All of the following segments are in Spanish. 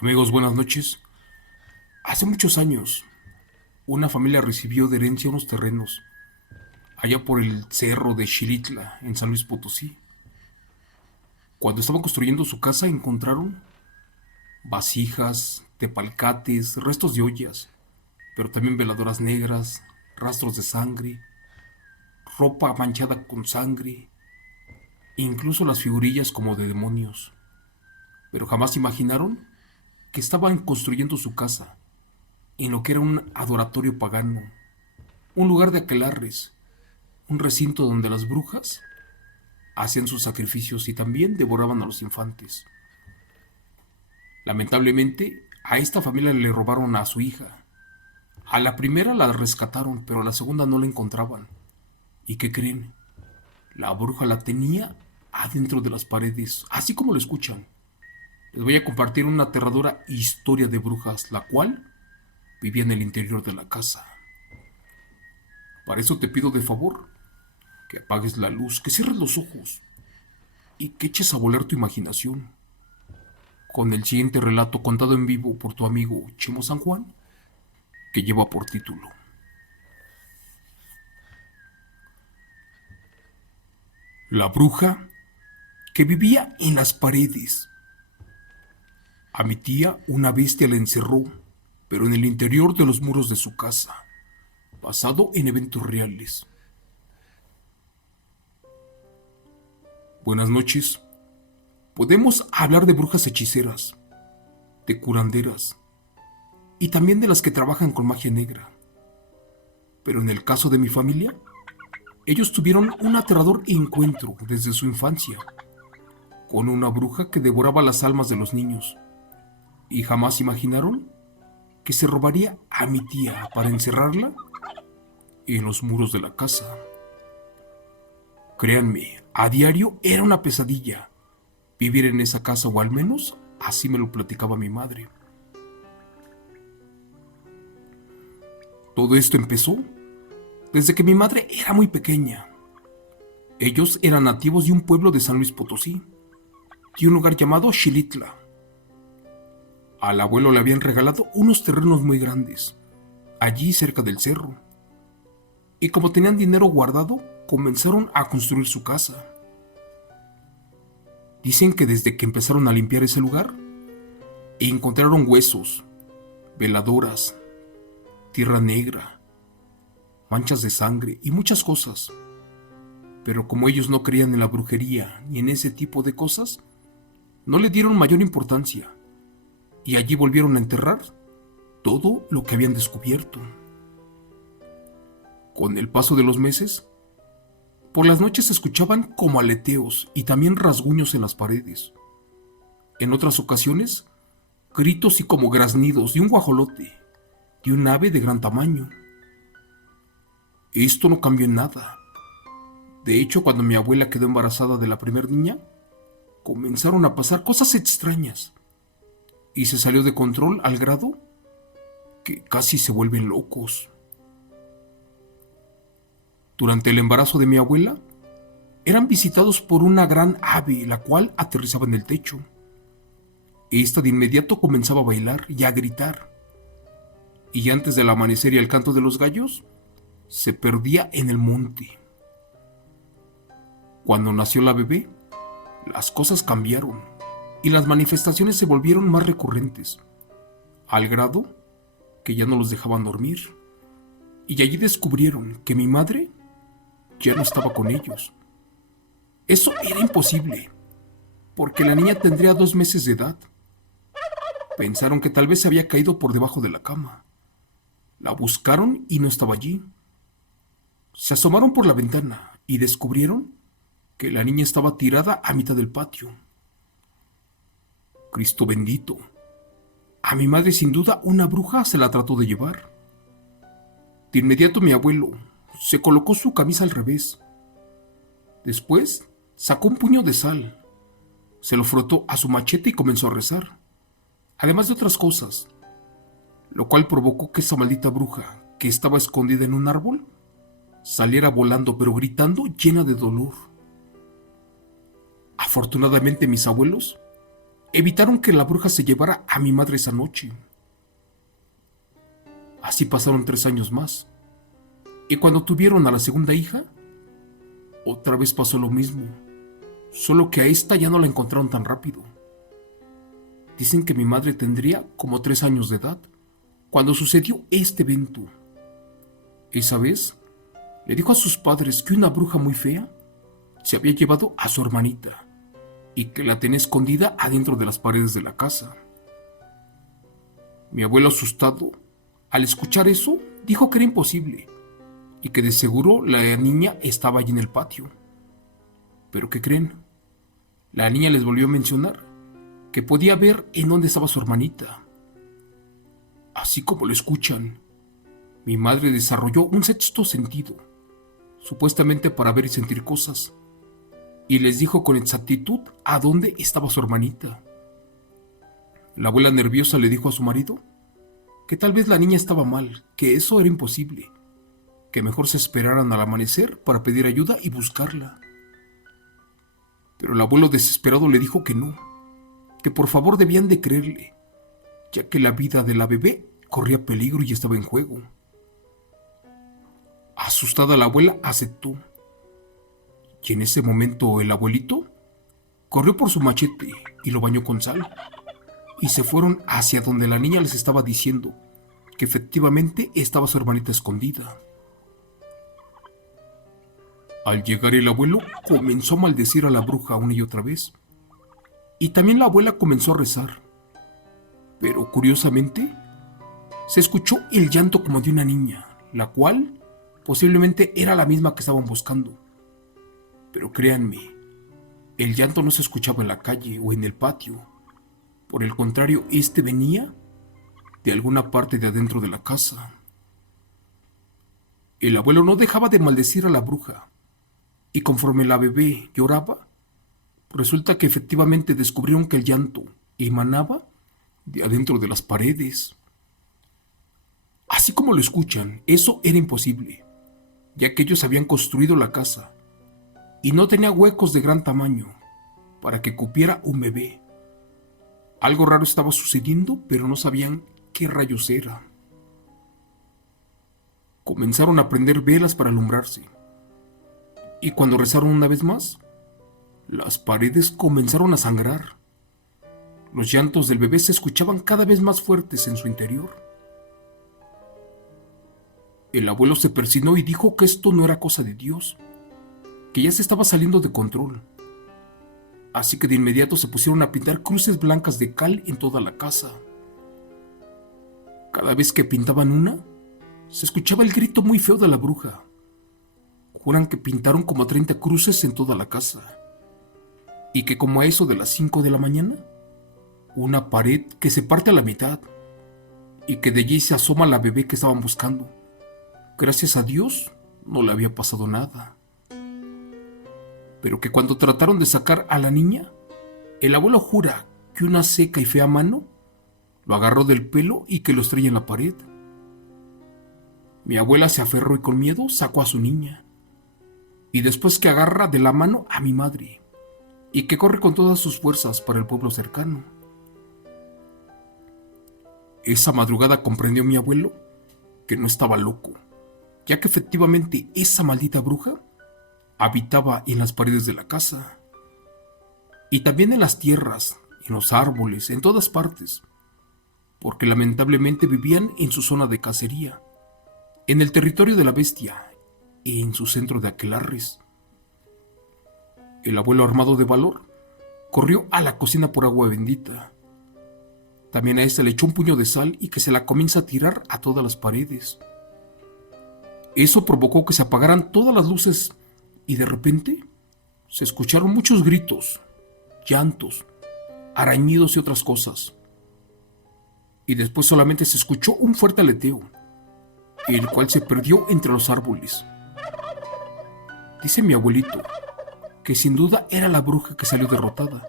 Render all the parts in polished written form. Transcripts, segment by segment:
Amigos, buenas noches. Hace muchos años, una familia recibió de herencia unos terrenos allá por el cerro de Xilitla, en San Luis Potosí. Cuando estaban construyendo su casa, encontraron vasijas, tepalcates, restos de ollas, pero también veladoras negras, rastros de sangre, ropa manchada con sangre, incluso las figurillas como de demonios. Pero jamás imaginaron que estaban construyendo su casa en lo que era un adoratorio pagano, un lugar de aquelarres, un recinto donde las brujas hacían sus sacrificios y también devoraban a los infantes. Lamentablemente, a esta familia le robaron a su hija. A la primera la rescataron, pero a la segunda no la encontraban. ¿Y qué creen? La bruja la tenía adentro de las paredes, así como lo escuchan. Les voy a compartir una aterradora historia de brujas, la cual vivía en el interior de la casa. Para eso te pido de favor que apagues la luz, que cierres los ojos y que eches a volar tu imaginación con el siguiente relato contado en vivo por tu amigo Chemo San Juan, que lleva por título La bruja que vivía en las paredes. A mi tía una bestia la encerró, pero en el interior de los muros de su casa, basado en eventos reales. Buenas noches. Podemos hablar de brujas hechiceras, de curanderas y también de las que trabajan con magia negra. Pero en el caso de mi familia, ellos tuvieron un aterrador encuentro desde su infancia con una bruja que devoraba las almas de los niños y jamás imaginaron que se robaría a mi tía para encerrarla en los muros de la casa. Créanme, a diario era una pesadilla vivir en esa casa, o al menos así me lo platicaba mi madre. Todo esto empezó desde que mi madre era muy pequeña. Ellos eran nativos de un pueblo de San Luis Potosí, de un lugar llamado Xilitla. Al abuelo le habían regalado unos terrenos muy grandes, allí cerca del cerro. Y como tenían dinero guardado, comenzaron a construir su casa. Dicen que desde que empezaron a limpiar ese lugar, encontraron huesos, veladoras, tierra negra, manchas de sangre y muchas cosas. Pero como ellos no creían en la brujería ni en ese tipo de cosas, no le dieron mayor importancia y allí volvieron a enterrar todo lo que habían descubierto. Con el paso de los meses, por las noches se escuchaban como aleteos y también rasguños en las paredes. En otras ocasiones, gritos y como graznidos de un guajolote, de un ave de gran tamaño. Esto no cambió en nada. De hecho, cuando mi abuela quedó embarazada de la primer niña, comenzaron a pasar cosas extrañas y se salió de control al grado que casi se vuelven locos. Durante el embarazo de mi abuela, eran visitados por una gran ave, la cual aterrizaba en el techo. Esta de inmediato comenzaba a bailar y a gritar, y antes del amanecer y el canto de los gallos, se perdía en el monte. Cuando nació la bebé, las cosas cambiaron y las manifestaciones se volvieron más recurrentes, al grado que ya no los dejaban dormir. Y allí descubrieron que mi madre ya no estaba con ellos. Eso era imposible, porque la niña tendría 2 meses de edad. Pensaron que tal vez se había caído por debajo de la cama. La buscaron y no estaba allí. Se asomaron por la ventana y descubrieron que la niña estaba tirada a mitad del patio. Cristo bendito. A mi madre sin duda una bruja se la trató de llevar. De inmediato mi abuelo se colocó su camisa al revés. Después sacó un puño de sal, se lo frotó a su machete y comenzó a rezar, además de otras cosas, lo cual provocó que esa maldita bruja, que estaba escondida en un árbol, saliera volando pero gritando llena de dolor. Afortunadamente mis abuelos evitaron que la bruja se llevara a mi madre esa noche. Así pasaron 3 años más. Y cuando tuvieron a la segunda hija, otra vez pasó lo mismo, solo que a esta ya no la encontraron tan rápido. Dicen que mi madre tendría como 3 años de edad cuando sucedió este evento. Esa vez le dijo a sus padres que una bruja muy fea se había llevado a su hermanita y que la tenía escondida adentro de las paredes de la casa. Mi abuelo, asustado, al escuchar eso, dijo que era imposible y que de seguro la niña estaba allí en el patio. ¿Pero qué creen? La niña les volvió a mencionar que podía ver en dónde estaba su hermanita. Así como lo escuchan, mi madre desarrolló un sexto sentido, supuestamente para ver y sentir cosas, y les dijo con exactitud a dónde estaba su hermanita. La abuela nerviosa le dijo a su marido que tal vez la niña estaba mal, que eso era imposible, que mejor se esperaran al amanecer para pedir ayuda y buscarla. Pero el abuelo desesperado le dijo que no, que por favor debían de creerle, ya que la vida de la bebé corría peligro y estaba en juego. Asustada, la abuela aceptó, y en ese momento el abuelito corrió por su machete y lo bañó con sal, y se fueron hacia donde la niña les estaba diciendo que efectivamente estaba su hermanita escondida. Al llegar, el abuelo comenzó a maldecir a la bruja una y otra vez, y también la abuela comenzó a rezar, pero curiosamente se escuchó el llanto como de una niña, la cual posiblemente era la misma que estaban buscando. Pero créanme, el llanto no se escuchaba en la calle o en el patio. Por el contrario, este venía de alguna parte de adentro de la casa. El abuelo no dejaba de maldecir a la bruja, y conforme la bebé lloraba, resulta que efectivamente descubrieron que el llanto emanaba de adentro de las paredes. Así como lo escuchan, eso era imposible, ya que ellos habían construido la casa y no tenía huecos de gran tamaño para que cupiera un bebé. Algo raro estaba sucediendo, pero no sabían qué rayos era. Comenzaron a prender velas para alumbrarse, y cuando rezaron una vez más, las paredes comenzaron a sangrar. Los llantos del bebé se escuchaban cada vez más fuertes en su interior. El abuelo se persinó y dijo que esto no era cosa de Dios, que ya se estaba saliendo de control. Así que de inmediato se pusieron a pintar cruces blancas de cal en toda la casa. Cada vez que pintaban una, se escuchaba el grito muy feo de la bruja. Juran que pintaron como 30 cruces en toda la casa, y que como a eso de las 5 de la mañana, una pared que se parte a la mitad, y que de allí se asoma la bebé que estaban buscando. Gracias a Dios, no le había pasado nada. Pero que cuando trataron de sacar a la niña, el abuelo jura que una seca y fea mano lo agarró del pelo y que lo estrelló en la pared. Mi abuela se aferró y con miedo sacó a su niña, y después que agarra de la mano a mi madre, y que corre con todas sus fuerzas para el pueblo cercano. Esa madrugada comprendió mi abuelo que no estaba loco, ya que efectivamente esa maldita bruja habitaba en las paredes de la casa, y también en las tierras, en los árboles, en todas partes, porque lamentablemente vivían en su zona de cacería, en el territorio de la bestia, en su centro de aquelarres. El abuelo, armado de valor, corrió a la cocina por agua bendita. También a esta le echó un puño de sal y que se la comienza a tirar a todas las paredes. Eso provocó que se apagaran todas las luces y de repente se escucharon muchos gritos, llantos, arañidos y otras cosas. Y después solamente se escuchó un fuerte aleteo, el cual se perdió entre los árboles. Dice mi abuelito que sin duda era la bruja que salió derrotada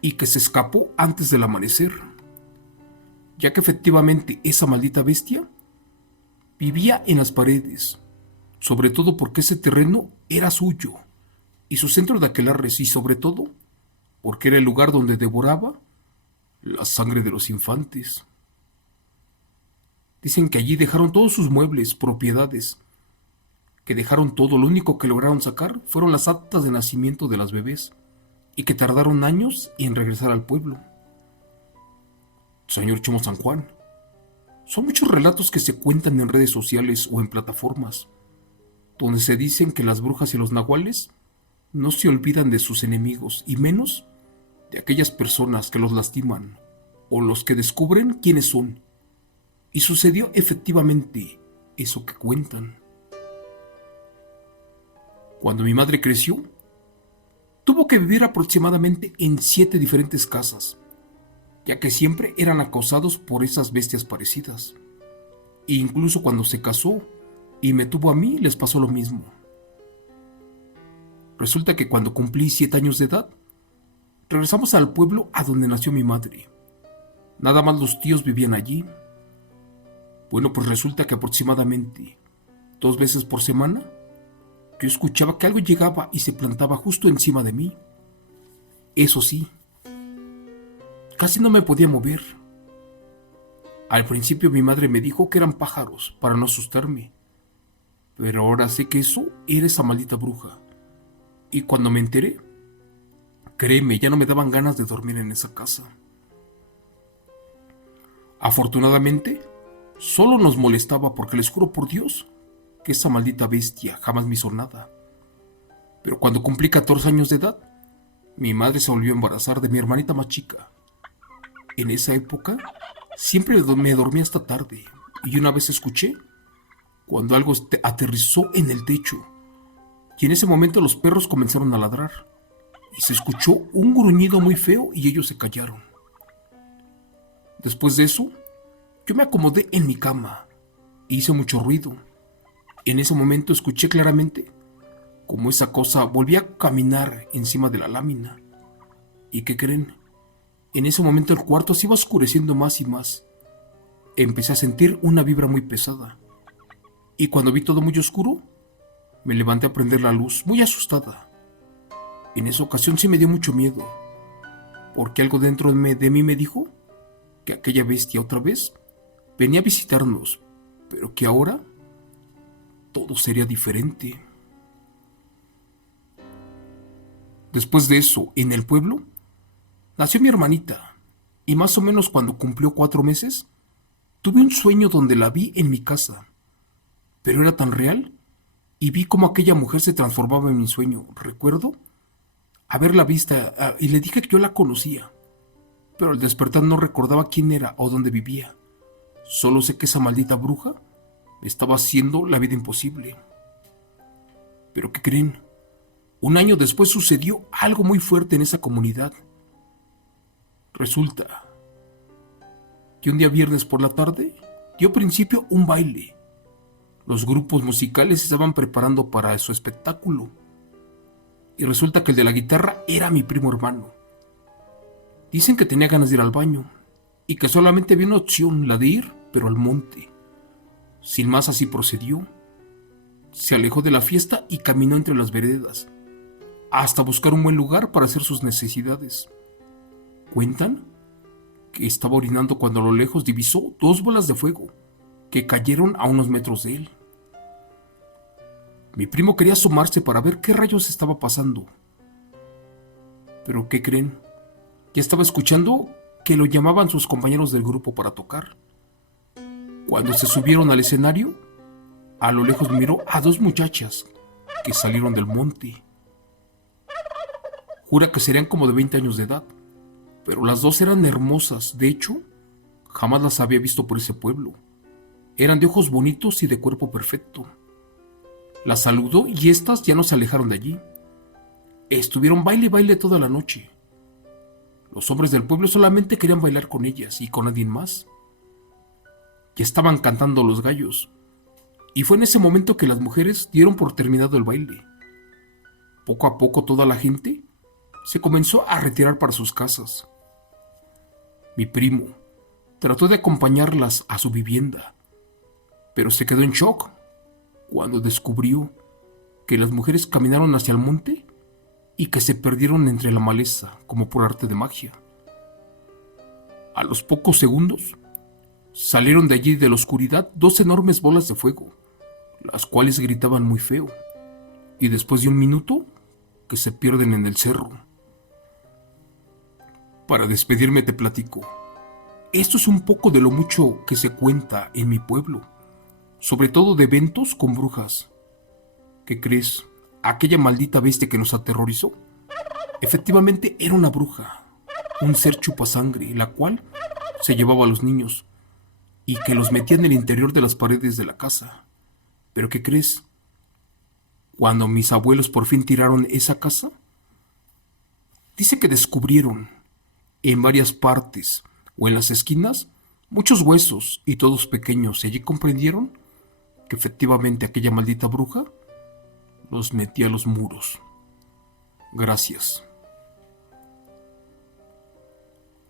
y que se escapó antes del amanecer, ya que efectivamente esa maldita bestia vivía en las paredes, sobre todo porque ese terreno era suyo y su centro de aquelarres, y sobre todo porque era el lugar donde devoraba la sangre de los infantes. Dicen que allí dejaron todos sus muebles, propiedades, que dejaron todo, lo único que lograron sacar fueron las actas de nacimiento de las bebés, y que tardaron años en regresar al pueblo. Señor Chimo San Juan, son muchos relatos que se cuentan en redes sociales o en plataformas, donde se dicen que las brujas y los nahuales no se olvidan de sus enemigos, y menos de aquellas personas que los lastiman, o los que descubren quiénes son. Y sucedió efectivamente eso que cuentan. Cuando mi madre creció, tuvo que vivir aproximadamente en 7 diferentes casas, ya que siempre eran acosados por esas bestias parecidas. E incluso cuando se casó y me tuvo a mí, les pasó lo mismo. Resulta que cuando cumplí 7 años de edad, regresamos al pueblo a donde nació mi madre. Nada más los tíos vivían allí. Bueno, pues resulta que aproximadamente 2 veces por semana, yo escuchaba que algo llegaba y se plantaba justo encima de mí. Eso sí, casi no me podía mover. Al principio mi madre me dijo que eran pájaros para no asustarme, pero ahora sé que eso era esa maldita bruja. Y cuando me enteré, créeme, ya no me daban ganas de dormir en esa casa. Afortunadamente, solo nos molestaba porque les juro por Dios que esa maldita bestia jamás me hizo nada. Pero cuando cumplí 14 años de edad, mi madre se volvió a embarazar de mi hermanita más chica. En esa época, siempre me dormía hasta tarde, y una vez escuché cuando algo aterrizó en el techo, y en ese momento los perros comenzaron a ladrar, y se escuchó un gruñido muy feo y ellos se callaron. Después de eso, yo me acomodé en mi cama e hice mucho ruido. En ese momento escuché claramente cómo esa cosa volvía a caminar encima de la lámina. ¿Y qué creen? En ese momento el cuarto se iba oscureciendo más y más. Empecé a sentir una vibra muy pesada. Y cuando vi todo muy oscuro, me levanté a prender la luz, muy asustada. En esa ocasión sí me dio mucho miedo, porque algo dentro de mí me dijo que aquella bestia otra vez venía a visitarnos, pero que ahora todo sería diferente. Después de eso, en el pueblo, nació mi hermanita, y más o menos cuando cumplió 4 meses, tuve un sueño donde la vi en mi casa, pero era tan real, y vi cómo aquella mujer se transformaba en mi sueño. Recuerdo haberla vista y le dije que yo la conocía, pero al despertar no recordaba quién era o dónde vivía. Solo sé que esa maldita bruja me estaba haciendo la vida imposible. ¿Pero qué creen? Un año después sucedió algo muy fuerte en esa comunidad. Resulta que un día viernes por la tarde dio principio un baile. Los grupos musicales se estaban preparando para su espectáculo. Y resulta que el de la guitarra era mi primo hermano. Dicen que tenía ganas de ir al baño y que solamente había una opción, la de ir, pero al monte. Sin más, así procedió. Se alejó de la fiesta y caminó entre las veredas, hasta buscar un buen lugar para hacer sus necesidades. Cuentan que estaba orinando cuando a lo lejos divisó 2 bolas de fuego que cayeron a unos metros de él. Mi primo quería asomarse para ver qué rayos estaba pasando. Pero ¿qué creen? Ya estaba escuchando que lo llamaban sus compañeros del grupo para tocar. Cuando se subieron al escenario, a lo lejos miró a 2 muchachas que salieron del monte. Jura que serían como de 20 años de edad, pero las 2 eran hermosas. De hecho, jamás las había visto por ese pueblo. Eran de ojos bonitos y de cuerpo perfecto. Las saludó y estas ya no se alejaron de allí. Estuvieron baile y baile toda la noche. Los hombres del pueblo solamente querían bailar con ellas y con nadie más. Ya estaban cantando los gallos, y fue en ese momento que las mujeres dieron por terminado el baile. Poco a poco toda la gente se comenzó a retirar para sus casas. Mi primo trató de acompañarlas a su vivienda, pero se quedó en shock cuando descubrió que las mujeres caminaron hacia el monte y que se perdieron entre la maleza como por arte de magia. A los pocos segundos, salieron de allí de la oscuridad dos enormes bolas de fuego, las cuales gritaban muy feo, y después de un minuto, que se pierden en el cerro. Para despedirme te platico. Esto es un poco de lo mucho que se cuenta en mi pueblo, sobre todo de eventos con brujas. ¿Qué crees? Aquella maldita bestia que nos aterrorizó, efectivamente era una bruja, un ser chupasangre, la cual se llevaba a los niños y que los metía en el interior de las paredes de la casa. ¿Pero qué crees? Cuando mis abuelos por fin tiraron esa casa, dice que descubrieron en varias partes o en las esquinas muchos huesos y todos pequeños, y allí comprendieron que efectivamente aquella maldita bruja los metía a los muros. Gracias.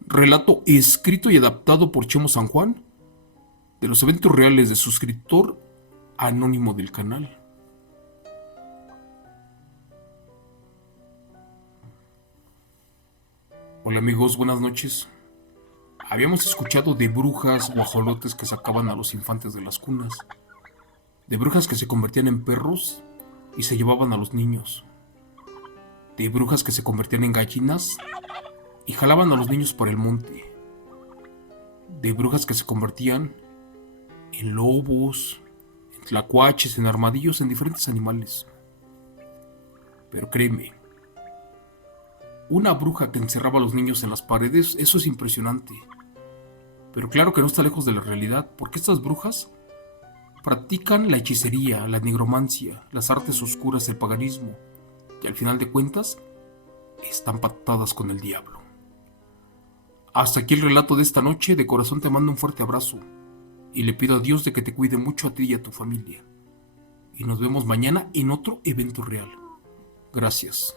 Relato escrito y adaptado por Chemo San Juan, de los eventos reales de suscriptor anónimo del canal. Hola amigos, buenas noches. Habíamos escuchado de brujas o ajolotes que sacaban a los infantes de las cunas, de brujas que se convertían en perros y se llevaban a los niños, de brujas que se convertían en gallinas y jalaban a los niños por el monte, de brujas que se convertían en lobos, en tlacuaches, en armadillos, en diferentes animales. Pero créeme, una bruja que encerraba a los niños en las paredes, eso es impresionante. Pero claro que no está lejos de la realidad, porque estas brujas practican la hechicería, la nigromancia, las artes oscuras, el paganismo, y al final de cuentas, están pactadas con el diablo. Hasta aquí el relato de esta noche. De corazón te mando un fuerte abrazo y le pido a Dios de que te cuide mucho a ti y a tu familia. Y nos vemos mañana en otro evento real. Gracias.